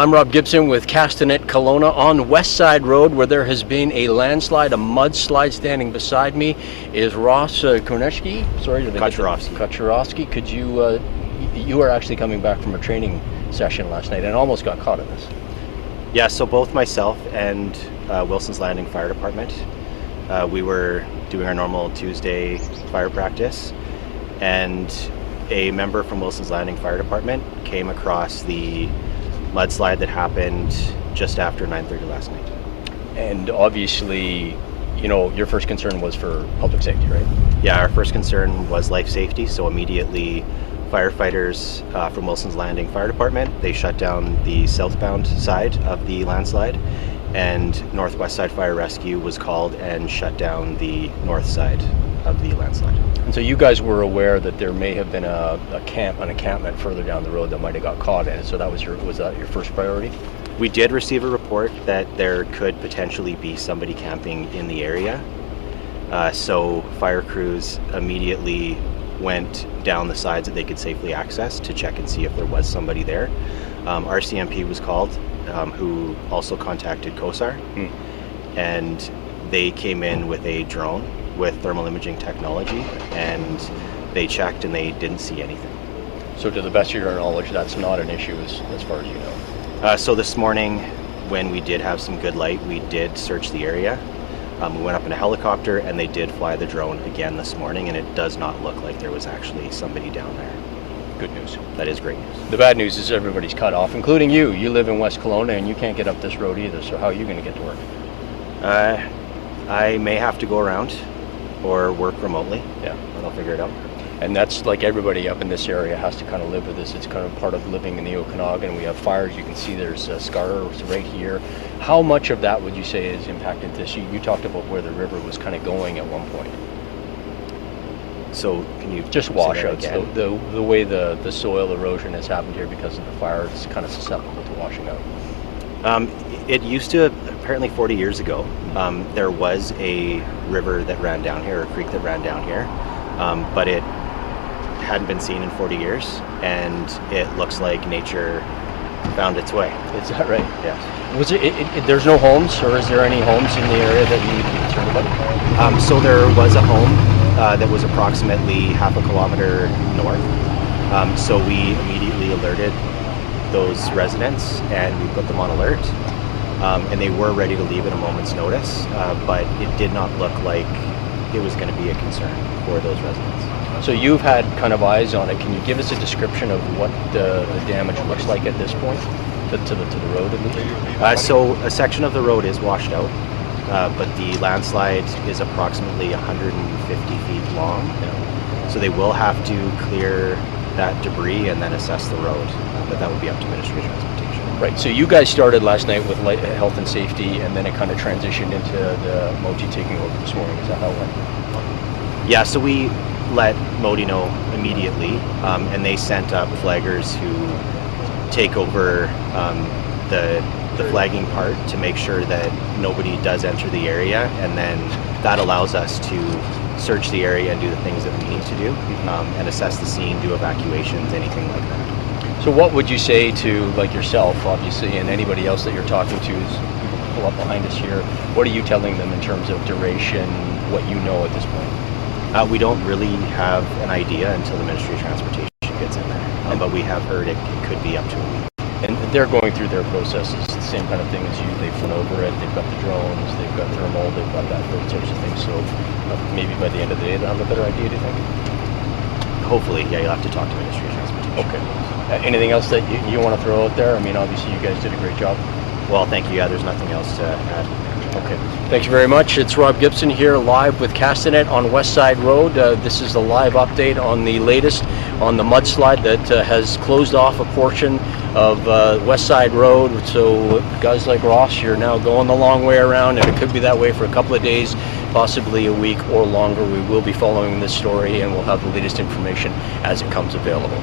I'm Rob Gibson with Castanet Kelowna on Westside Road, where there has been a landslide, a mudslide. Standing beside me is Ross Kotscherofski. Kotscherofski. Could you, you were actually coming back from a training session last night and almost got caught in this. Yeah, so both myself and Wilson's Landing Fire Department, we were doing our normal Tuesday fire practice, and a member from Wilson's Landing Fire Department came across the mudslide that happened just after 9:30 last night. And obviously, you know, your first concern was for public safety, right? Yeah, our first concern was life safety, so immediately firefighters from Wilson's Landing Fire Department, they shut down the southbound side of the landslide, and Northwest Side Fire Rescue was called and shut down the north side of the landslide. And so you guys were aware that there may have been an encampment further down the road that might have got caught in it, so was that your first priority? We did receive a report that there could potentially be somebody camping in the area, so fire crews immediately went down the sides that they could safely access to check and see if there was somebody there. RCMP was called, who also contacted COSAR, and they came in with a drone with thermal imaging technology, and they checked and they didn't see anything. So to the best of your knowledge, that's not an issue as far as you know? So this morning, when we did have some good light, we did search the area. We went up in a helicopter, and they did fly the drone again this morning, and it does not look like there was actually somebody down there. Good news. That is great news. The bad news is everybody's cut off, including you. You live in West Kelowna, and you can't get up this road either, so how are you going to get to work? I may have to go around or work remotely. Yeah. And I'll figure it out. And that's like everybody up in this area has to kind of live with this. It's kind of part of living in the Okanagan. We have fires. You can see there's scars right here. How much of that would you say is impacted this? You talked about where the river was kind of going at one point. So can you just washouts? The way the soil erosion has happened here because of the fire, it's kind of susceptible to washing out. It used to, apparently 40 years ago, there was a river that ran down here, or a creek that ran down here, but it hadn't been seen in 40 years, and it looks like nature found its way. Is that right? Yes. Was there's no homes, or is there any homes in the area that you need to be concerned about? So there was a home that was approximately half a kilometer north, so we immediately alerted those residents and we put them on alert, and they were ready to leave at a moment's notice, but it did not look like it was going to be a concern for those residents. So you've had kind of eyes on it. Can you give us a description of what the damage looks like at this point, to the road at least? So a section of the road is washed out, but the landslide is approximately 150 feet long. Yeah. So they will have to clear that debris and then assess the road, but that would be up to Ministry of Transportation. Right, so you guys started last night with health and safety, and then it kind of transitioned into the Moti taking over this morning. Is that how it went? Yeah, so we let Moti know immediately, and they sent up flaggers who take over the flagging part to make sure that nobody does enter the area, and then that allows us to search the area and do the things that we need to do, and assess the scene, do evacuations, anything like that. So what would you say to, like yourself, obviously, and anybody else that you're talking to, is people pull up behind us here, what are you telling them in terms of duration, what you know at this point? We don't really have an idea until the Ministry of Transportation gets in there, but we have heard it could be up to a week. And they're going through their processes, the same kind of thing as you. They've flown over it, they've got the drones, they've got thermal, they've got those types of things. So maybe by the end of the day they'll have a better idea, do you think? Hopefully, yeah, you'll have to talk to Ministry of Transportation. Okay. Anything else that you want to throw out there? I mean, obviously you guys did a great job. Well, thank you. Yeah, there's nothing else to add. Okay. Thanks very much. It's Rob Gibson here live with Castanet on Westside Road. This is the live update on the latest on the mudslide that has closed off a portion of Westside Road. So guys like Ross, you're now going the long way around, and it could be that way for a couple of days, possibly a week or longer. We will be following this story, and we'll have the latest information as it comes available.